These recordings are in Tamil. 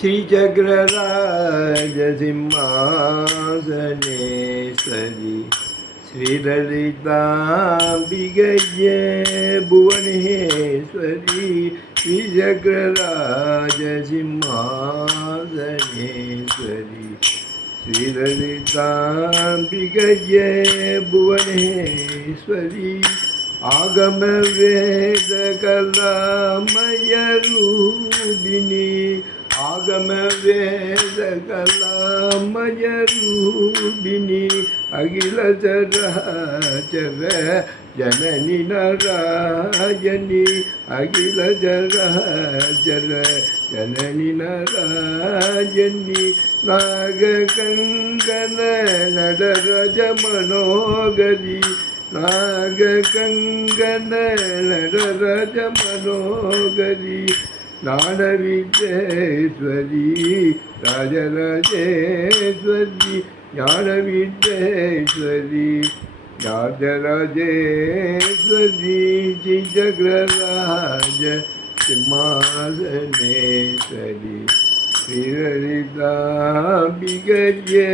श्रीचक्रराज सिंहासनेश्वरी श्रीललिताम्बिगये भुवनेश्वरी। श्रीचक्रराज भुवन हे भुवनेश्वरी। आगम वेद कला मयरू बिनी ಆಗಮ ವೇದಕಲಾಮಯ ರೂಪಿಣಿ ಅಖಿಲ ಚರಾಚರ ಜನನಿ ನರಾಯಣಿ ಅಖಿಲ ಚರಾಚರ ಜನನಿ ನರಾಯಣಿ ನಾಗಕಂಗನ ನಡರಜ ಮನೋಗರಿ ನಾಗಕಂಗನ ನಡರಜ ಮನೋಗರಿ ஞானவித்யேஸ்வரி ராஜராஜேஸ்வரி ஞானவித்யேஸ்வரி ராஜராஜேஸ்வரி ஜிஜக்ரராஜ சிம்மாசனேஸ்வரி ஸ்ரீலலிதாம்பிகையே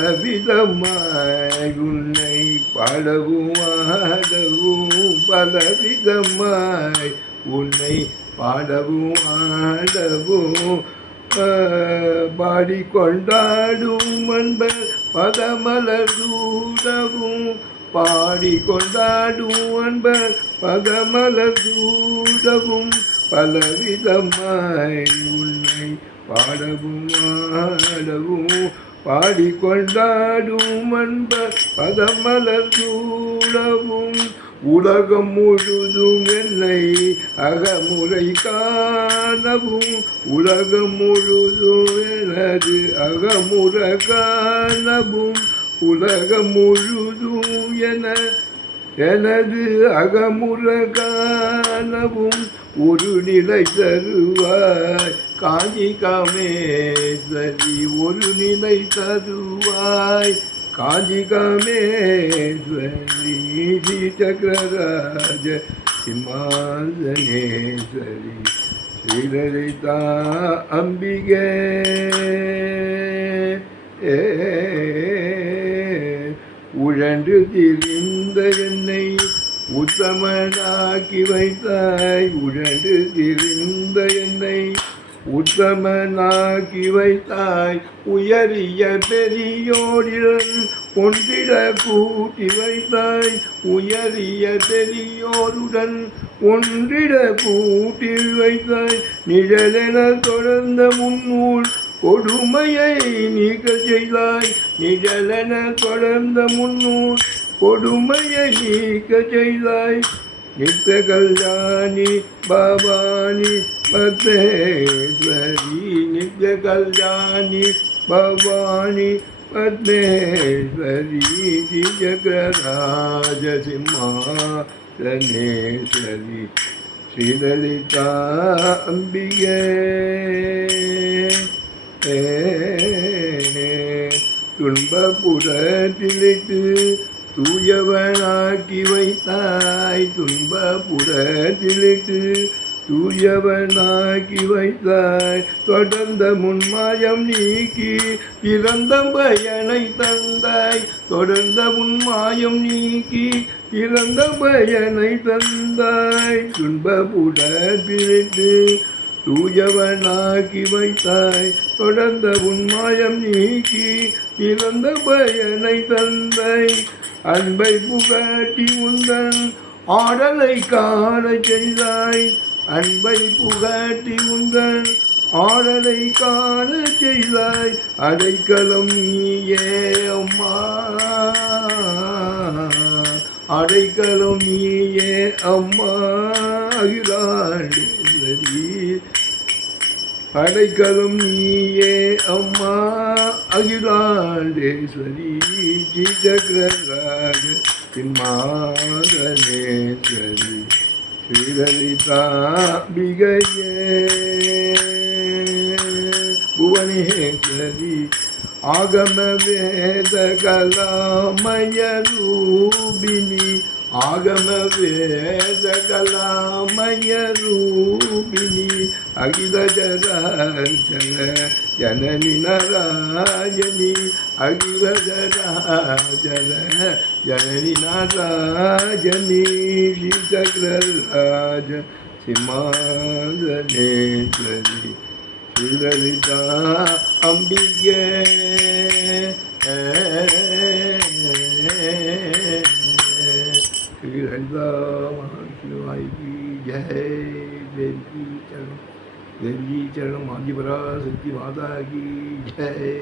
பலவிதமாய் உன்னை பாடவும் ஆடவும் பலவிதமாய் உன்னை பாடவும் ஆடவும் பாடி கொண்டாடும் அன்பர் பதமலர் பாடி கொண்டாடும் அன்பர் பதமலர் சூடவும் பலவிதமாய் உன்னை பாடவும் ஆடவும் பாடிக்கொண்டாடும் அன்ப பதமலர் சூடவும் உலகம் முழுதும் என்னை அகமுறை காணவும். உலகம் முழுதும் எனது அகமுற காணவும். உலகம் முழுதும் என எனது அகமுற காணவும். ஒரு நிலை தருவாய். காஞ்சி காமேஸ்வரி ஒரு நிலை தருவாய். காஞ்சி காமேஸ்வரி ஸ்ரீ சக்கரராஜ சிம்மாசனேஸ்வரி ஸ்ரீலலிதா அம்பிகே. உழன்று திரிந்த என்னை உத்தமனாக்கி வைத்தாய் உழண்டு திரிந்த என்னை. உத்தமனாக்கி வைத்தாய் உயரிய பெரியோரிடம் ஒன்றிட கூட்டி வைத்தாய். உயரிய பெரியோருடன் ஒன்றிட கூட்டி வைத்தாய். நிழலென தொடர்ந்த முன்னூல் கொடுமையை நீக்க செய்தாய். நிழலென தொடர்ந்த முன்னூல் கொடுமையை நீக்க செய்தாய் நித்த கல்யாணி பவானி பத்மேஸ்வரி நித்ய கல்யாணி பவானி பத்மேஸ்வரி ஜகராஜ சிம்மாசனேஸ்வரி ஸ்ரீலலிதா அம்பிகே துன்பபுரத்திலிட்டு தூயவனாக்கி வைத்தாய் துன்ப புறத்திலிட்டு தூயவனாக்கி வைத்தாய் தொடர்ந்த முன்மாயம் நீக்கி பிறந்த பயனை தந்தாய் தொடர்ந்த முன்மாயம் நீக்கி பிறந்த பயனை தந்தாய் துன்பபுட துன்பபுரத்திலிட்டு தூயவனாக்கி வைத்தாய் தொடர்ந்த உன்மாயம் நீக்கி பிறந்த பயனை தந்தாய் அன்பை புகட்டி உந்தன் ஆடலை காண செய்தாய். அன்பை புகட்டி உந்தன் ஆடலை காண செய்தாய். அடைக்கலம் நீயே அம்மா. அடைக்கலம் நீயே அம்மா. அகிலாண்டேஸ்வரி அடைக்கலம் நீயே அம்மா. அகிலாண்டேஸ்வரி ஜிஜக்ரராஜ சிம்மாதனேஸ்வரி ஸ்ரீலலிதாம்பிகையே புவனேஸ்வரி ஆகம வேத கலாமய ரூபிணி ஆகம வேத கலாமய ரூபிணி அகில ஜராஜன ஜனனி நாராயணி அகில ஜராஜன ஜனனி நாராயணி ஸ்ரீ சக்கரராஜ சிம்மாசனேஸ்வரி ஸ்ரீலலிதா அம்பிகே श्री हरिदा महाशिवाय की जय देवी चरण தேவி சரணம் ஆஞ்சிபரா சக்தி மாதா கி ஜெய்